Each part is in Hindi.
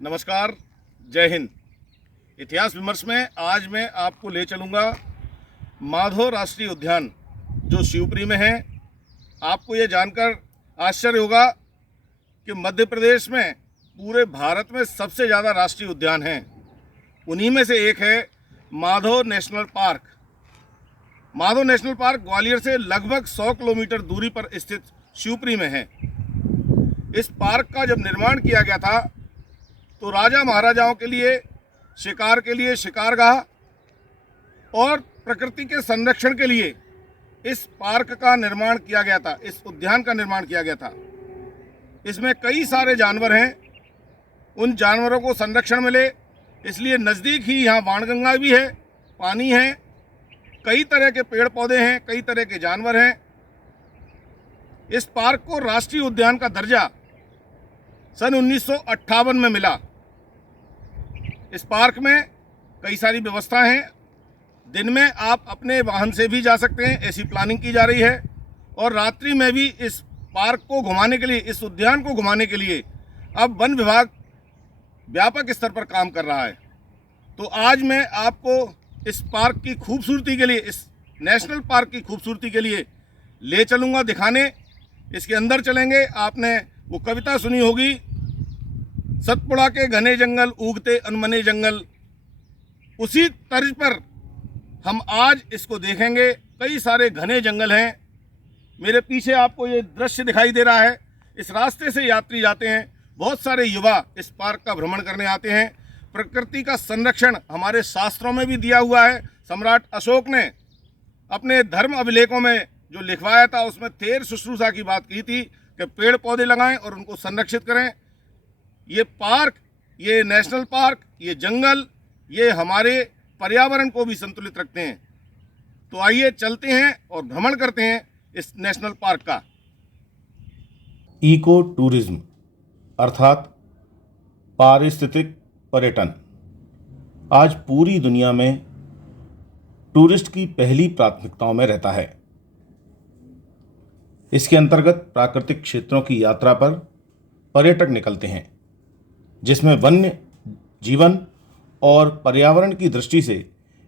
नमस्कार, जय हिंद। इतिहास विमर्श में आज मैं आपको ले चलूँगा माधो राष्ट्रीय उद्यान जो शिवपुरी में है। आपको ये जानकर आश्चर्य होगा कि मध्य प्रदेश में पूरे भारत में सबसे ज़्यादा राष्ट्रीय उद्यान हैं। उन्हीं में से एक है Madho national park. Madho national park Gwalior से लगभग 100 किलोमीटर दूरी पर स्थित शिवपुरी में है। इस पार्क का जब निर्माण किया गया था तो राजा महाराजाओं के लिए शिकारगाह और प्रकृति के संरक्षण के लिए इस पार्क का निर्माण किया गया था, इस उद्यान का निर्माण किया गया था। इसमें कई सारे जानवर हैं, उन जानवरों को संरक्षण मिले इसलिए नज़दीक ही यहाँ बाणगंगा भी है, पानी है, कई तरह के पेड़ पौधे हैं, कई तरह के जानवर हैं। इस पार्क को राष्ट्रीय उद्यान का दर्जा सन 1958 में मिला। इस पार्क में कई सारी व्यवस्थाएं हैं। दिन में आप अपने वाहन से भी जा सकते हैं, ऐसी प्लानिंग की जा रही है। और रात्रि में भी इस पार्क को घुमाने के लिए, इस उद्यान को घुमाने के लिए अब वन विभाग व्यापक स्तर पर काम कर रहा है। तो आज मैं आपको इस पार्क की खूबसूरती के लिए, इस नेशनल पार्क की खूबसूरती के लिए ले चलूँगा दिखाने। इसके अंदर चलेंगे। आपने वो कविता सुनी होगी, सतपुड़ा के घने जंगल उगते अनमने जंगल। उसी तर्ज पर हम आज इसको देखेंगे। कई सारे घने जंगल हैं। मेरे पीछे आपको ये दृश्य दिखाई दे रहा है। इस रास्ते से यात्री जाते हैं। बहुत सारे युवा इस पार्क का भ्रमण करने आते हैं। प्रकृति का संरक्षण हमारे शास्त्रों में भी दिया हुआ है। सम्राट अशोक ने अपने धर्म अभिलेखों में जो लिखवाया था उसमें थेर शुश्रूषा की बात की थी कि पेड़ पौधे लगाएं और उनको संरक्षित करें। ये पार्क, ये नेशनल पार्क, ये जंगल, ये हमारे पर्यावरण को भी संतुलित रखते हैं। तो आइए चलते हैं और भ्रमण करते हैं इस नेशनल पार्क का। इको टूरिज्म अर्थात पारिस्थितिक पर्यटन आज पूरी दुनिया में टूरिस्ट की पहली प्राथमिकताओं में रहता है। इसके अंतर्गत प्राकृतिक क्षेत्रों की यात्रा पर पर्यटक निकलते हैं, जिसमें वन्य जीवन और पर्यावरण की दृष्टि से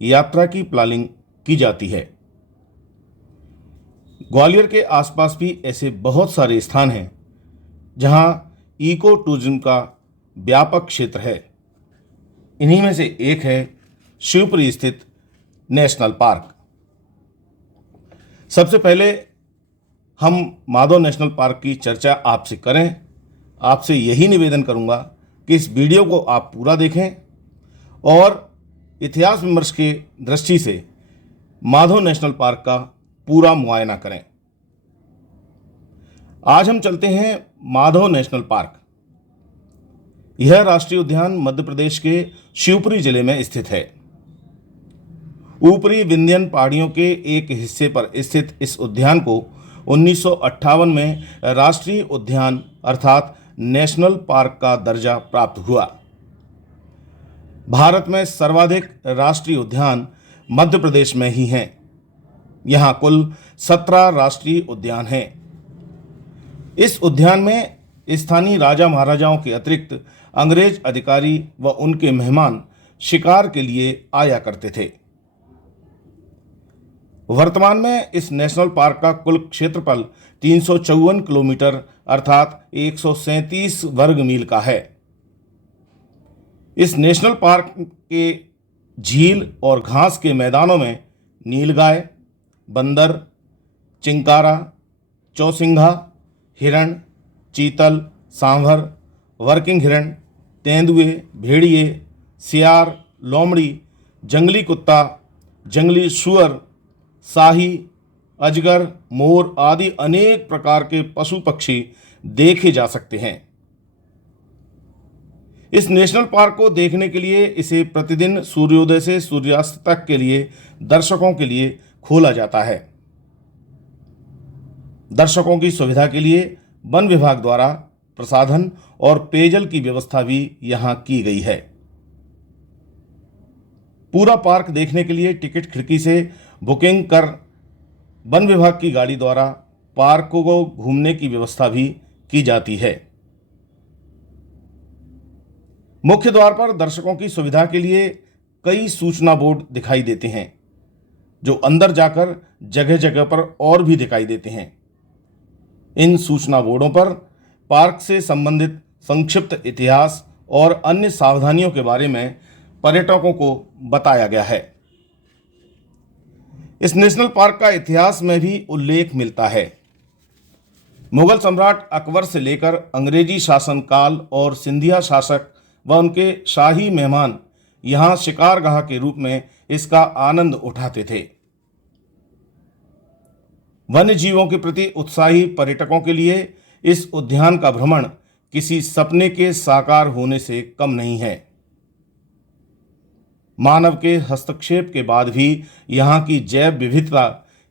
यात्रा की प्लानिंग की जाती है। ग्वालियर के आसपास भी ऐसे बहुत सारे स्थान हैं जहां इको टूरिज्म का व्यापक क्षेत्र है। इन्हीं में से एक है शिवपुरी स्थित नेशनल पार्क। सबसे पहले हम माधव नेशनल पार्क की चर्चा आपसे करें। आपसे यही निवेदन करूंगा कि इस वीडियो को आप पूरा देखें और इतिहास विमर्श के दृष्टि से माधव नेशनल पार्क का पूरा मुआयना करें। आज हम चलते हैं माधव नेशनल पार्क। यह राष्ट्रीय उद्यान मध्य प्रदेश के शिवपुरी जिले में स्थित है। ऊपरी विंध्यन पहाड़ियों के एक हिस्से पर स्थित इस उद्यान को 1958 में राष्ट्रीय उद्यान अर्थात नेशनल पार्क का दर्जा प्राप्त हुआ। भारत में सर्वाधिक राष्ट्रीय उद्यान मध्य प्रदेश में ही हैं। यहाँ कुल 17 राष्ट्रीय उद्यान हैं। इस उद्यान में स्थानीय राजा महाराजाओं के अतिरिक्त अंग्रेज अधिकारी व उनके मेहमान शिकार के लिए आया करते थे। वर्तमान में इस नेशनल पार्क का कुल क्षेत्रफल 354 किलोमीटर अर्थात 137 वर्ग मील का है। इस नेशनल पार्क के झील और घास के मैदानों में नीलगाय, बंदर, चिंकारा, चौसिंघा, हिरण, चीतल, सांभर, वर्किंग हिरण, तेंदुए, भेड़िए, सियार, लोमड़ी, जंगली कुत्ता, जंगली सुअर, शाही, अजगर, मोर आदि अनेक प्रकार के पशु पक्षी देखे जा सकते हैं। इस नेशनल पार्क को देखने के लिए इसे प्रतिदिन सूर्योदय से सूर्यास्त तक के लिए दर्शकों के लिए खोला जाता है। दर्शकों की सुविधा के लिए वन विभाग द्वारा प्रसाधन और पेयजल की व्यवस्था भी यहां की गई है। पूरा पार्क देखने के लिए टिकट खिड़की से बुकिंग कर वन विभाग की गाड़ी द्वारा पार्क को घूमने की व्यवस्था भी की जाती है। मुख्य द्वार पर दर्शकों की सुविधा के लिए कई सूचना बोर्ड दिखाई देते हैं, जो अंदर जाकर जगह जगह पर और भी दिखाई देते हैं। इन सूचना बोर्डों पर पार्क से संबंधित संक्षिप्त इतिहास और अन्य सावधानियों के बारे में पर्यटकों को बताया गया है। इस नेशनल पार्क का इतिहास में भी उल्लेख मिलता है। मुगल सम्राट अकबर से लेकर अंग्रेजी शासनकाल और सिंधिया शासक व उनके शाही मेहमान यहाँ शिकारगाह के रूप में इसका आनंद उठाते थे। वन्य जीवों के प्रति उत्साही पर्यटकों के लिए इस उद्यान का भ्रमण किसी सपने के साकार होने से कम नहीं है। मानव के हस्तक्षेप के बाद भी यहाँ की जैव विविधता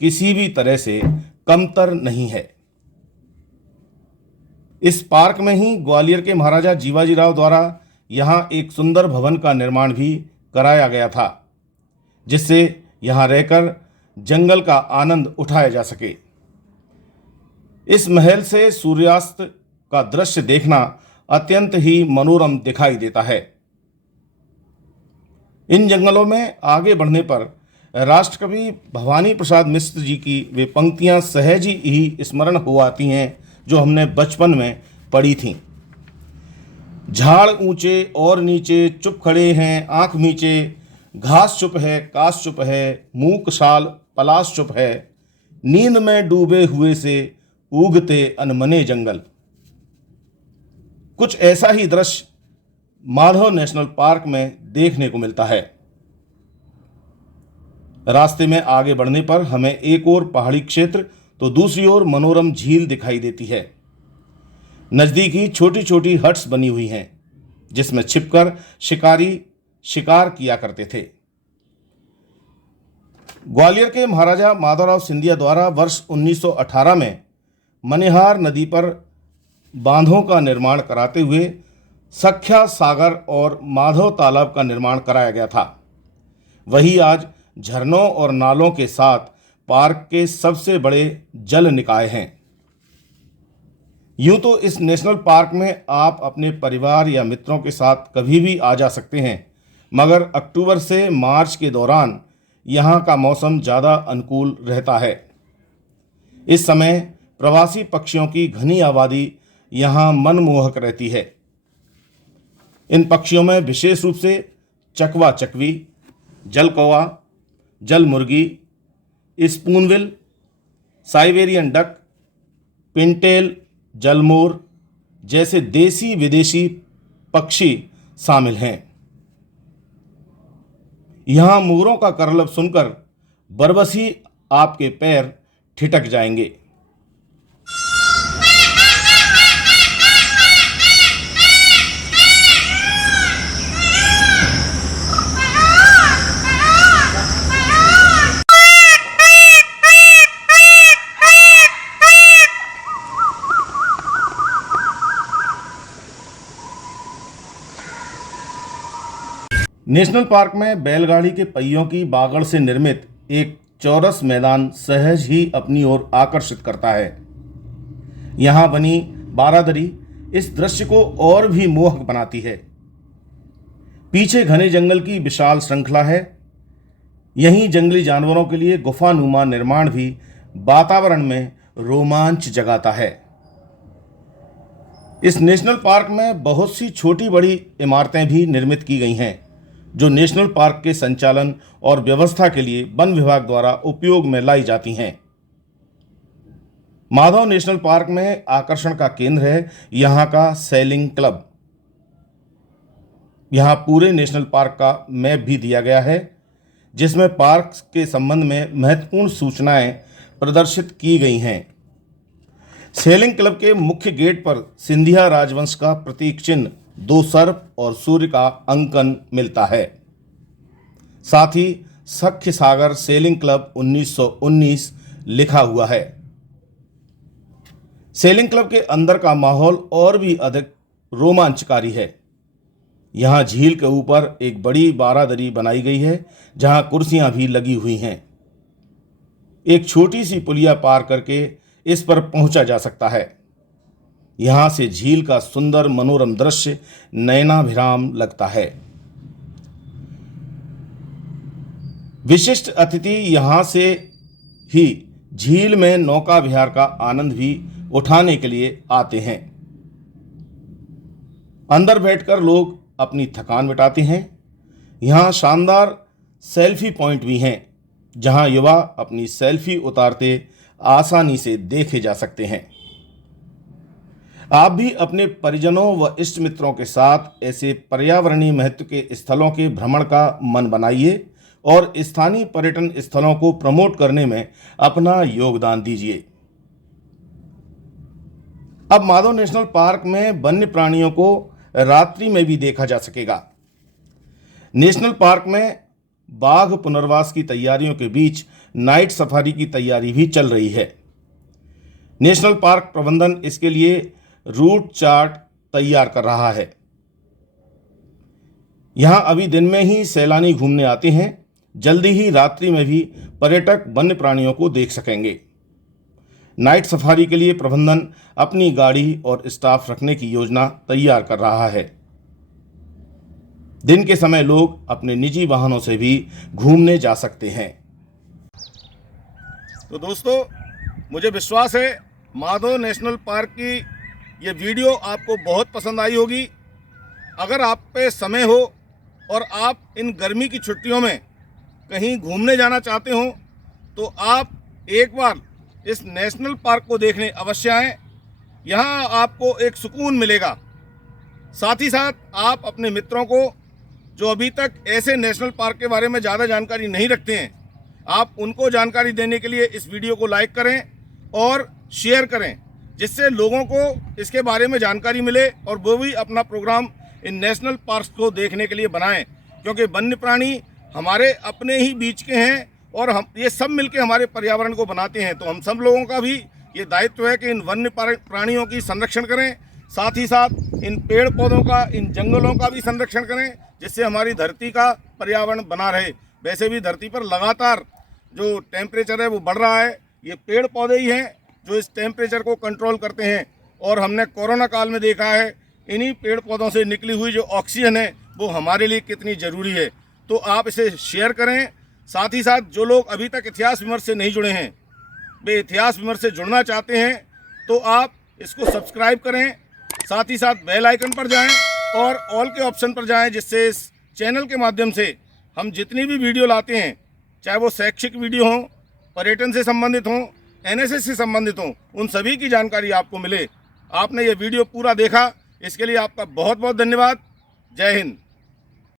किसी भी तरह से कमतर नहीं है। इस पार्क में ही ग्वालियर के महाराजा जीवाजीराव द्वारा यहाँ एक सुंदर भवन का निर्माण भी कराया गया था, जिससे यहाँ रहकर जंगल का आनंद उठाया जा सके। इस महल से सूर्यास्त का दृश्य देखना अत्यंत ही मनोरम दिखाई देता है। इन जंगलों में आगे बढ़ने पर राष्ट्रकवि भवानी प्रसाद मिश्र जी की वे पंक्तियां सहज ही स्मरण हो आती हैं, जो हमने बचपन में पढ़ी थीं। झाड़ ऊंचे और नीचे चुप खड़े हैं आंख मीचे, घास चुप है काश चुप है, मूक शाल पलाश चुप है, नींद में डूबे हुए से उगते अनमने जंगल। कुछ ऐसा ही दृश्य माधव नेशनल पार्क में देखने को मिलता है। रास्ते में आगे बढ़ने पर हमें एक ओर पहाड़ी क्षेत्र तो दूसरी ओर मनोरम झील दिखाई देती है। नजदीकी छोटी छोटी हट्स बनी हुई हैं, जिसमें छिपकर शिकारी शिकार किया करते थे। ग्वालियर के महाराजा माधवराव सिंधिया द्वारा वर्ष 1918 में मनिहार नदी पर बांधों का निर्माण कराते हुए सख्या सागर और माधव तालाब का निर्माण कराया गया था। वही आज झरनों और नालों के साथ पार्क के सबसे बड़े जल निकाय हैं। यूं तो इस नेशनल पार्क में आप अपने परिवार या मित्रों के साथ कभी भी आ जा सकते हैं, मगर अक्टूबर से मार्च के दौरान यहाँ का मौसम ज़्यादा अनुकूल रहता है। इस समय प्रवासी पक्षियों की घनी आबादी यहाँ मनमोहक रहती है। इन पक्षियों में विशेष रूप से चकवा चकवी, जल कौवा, जल मुर्गी, स्पूनविल, साइबेरियन डक, पिनटेल, जलमोर जैसे देसी विदेशी पक्षी शामिल हैं। यहाँ मोरों का करलब सुनकर बरबसी आपके पैर ठिठक जाएंगे। नेशनल पार्क में बैलगाड़ी के पहियों की बागड़ से निर्मित एक चौरस मैदान सहज ही अपनी ओर आकर्षित करता है। यहाँ बनी बारादरी इस दृश्य को और भी मोहक बनाती है। पीछे घने जंगल की विशाल श्रृंखला है। यहीं जंगली जानवरों के लिए गुफानुमा निर्माण भी वातावरण में रोमांच जगाता है। इस नेशनल पार्क में बहुत सी छोटी बड़ी इमारतें भी निर्मित की गई हैं, जो नेशनल पार्क के संचालन और व्यवस्था के लिए वन विभाग द्वारा उपयोग में लाई जाती हैं। माधव नेशनल पार्क में आकर्षण का केंद्र है यहाँ का सेलिंग क्लब। यहाँ पूरे नेशनल पार्क का मैप भी दिया गया है, जिसमें पार्क के संबंध में महत्वपूर्ण सूचनाएं प्रदर्शित की गई हैं। सेलिंग क्लब के मुख्य गेट पर सिंधिया राजवंश का प्रतीक चिन्ह 2 सर्प और सूर्य का अंकन मिलता है। साथ ही सख्य सागर सेलिंग क्लब 1919 लिखा हुआ है। सेलिंग क्लब के अंदर का माहौल और भी अधिक रोमांचकारी है। यहाँ झील के ऊपर एक बड़ी बारादरी बनाई गई है, जहाँ कुर्सियाँ भी लगी हुई हैं। एक छोटी सी पुलिया पार करके इस पर पहुँचा जा सकता है। यहाँ से झील का सुंदर मनोरम दृश्य नयनाभिराम लगता है। विशिष्ट अतिथि यहाँ से ही झील में नौका विहार का आनंद भी उठाने के लिए आते हैं। अंदर बैठकर लोग अपनी थकान मिटाते हैं। यहाँ शानदार सेल्फी पॉइंट भी हैं, जहाँ युवा अपनी सेल्फी उतारते आसानी से देखे जा सकते हैं। आप भी अपने परिजनों व इष्ट मित्रों के साथ ऐसे पर्यावरणीय महत्व के स्थलों के भ्रमण का मन बनाइए और स्थानीय पर्यटन स्थलों को प्रमोट करने में अपना योगदान दीजिए। अब माधव नेशनल पार्क में वन्य प्राणियों को रात्रि में भी देखा जा सकेगा। नेशनल पार्क में बाघ पुनर्वास की तैयारियों के बीच नाइट सफारी की तैयारी भी चल रही है। नेशनल पार्क प्रबंधन इसके लिए रूट चार्ट तैयार कर रहा है। यहां अभी दिन में ही सैलानी घूमने आते हैं, जल्दी ही रात्रि में भी पर्यटक वन्य प्राणियों को देख सकेंगे। नाइट सफारी के लिए प्रबंधन अपनी गाड़ी और स्टाफ रखने की योजना तैयार कर रहा है। दिन के समय लोग अपने निजी वाहनों से भी घूमने जा सकते हैं। तो दोस्तों, मुझे विश्वास है माधव नेशनल पार्क की ये वीडियो आपको बहुत पसंद आई होगी। अगर आप पे समय हो और आप इन गर्मी की छुट्टियों में कहीं घूमने जाना चाहते हो तो आप एक बार इस नेशनल पार्क को देखने अवश्य आएँ। यहाँ आपको एक सुकून मिलेगा। साथ ही साथ आप अपने मित्रों को जो अभी तक ऐसे नेशनल पार्क के बारे में ज़्यादा जानकारी नहीं रखते हैं, आप उनको जानकारी देने के लिए इस वीडियो को लाइक करें और शेयर करें, जिससे लोगों को इसके बारे में जानकारी मिले और वो भी अपना प्रोग्राम इन नेशनल पार्क को देखने के लिए बनाएं। क्योंकि वन्य प्राणी हमारे अपने ही बीच के हैं और हम ये सब मिलकर हमारे पर्यावरण को बनाते हैं। तो हम सब लोगों का भी ये दायित्व है कि इन वन्य प्राणियों की संरक्षण करें, साथ ही साथ इन पेड़ पौधों का, इन जंगलों का भी संरक्षण करें, जिससे हमारी धरती का पर्यावरण बना रहे। वैसे भी धरती पर लगातार जो टेम्परेचर है वो बढ़ रहा है। ये पेड़ पौधे ही हैं जो इस टेम्परेचर को कंट्रोल करते हैं। और हमने कोरोना काल में देखा है इन्हीं पेड़ पौधों से निकली हुई जो ऑक्सीजन है वो हमारे लिए कितनी ज़रूरी है। तो आप इसे शेयर करें। साथ ही साथ जो लोग अभी तक इतिहास विमर्श से नहीं जुड़े हैं, वे इतिहास विमर्श से जुड़ना चाहते हैं तो आप इसको सब्सक्राइब करें। साथ ही साथ बेल आइकन पर जाएं और ऑल के ऑप्शन पर जाएं, जिससे इस चैनल के माध्यम से हम जितनी भी वीडियो लाते हैं, चाहे वो शैक्षिक वीडियो हों, पर्यटन से संबंधित हों, एनएसएस से संबंधित हों, उन सभी की जानकारी आपको मिले। आपने ये वीडियो पूरा देखा, इसके लिए आपका बहुत बहुत धन्यवाद। जय हिंद।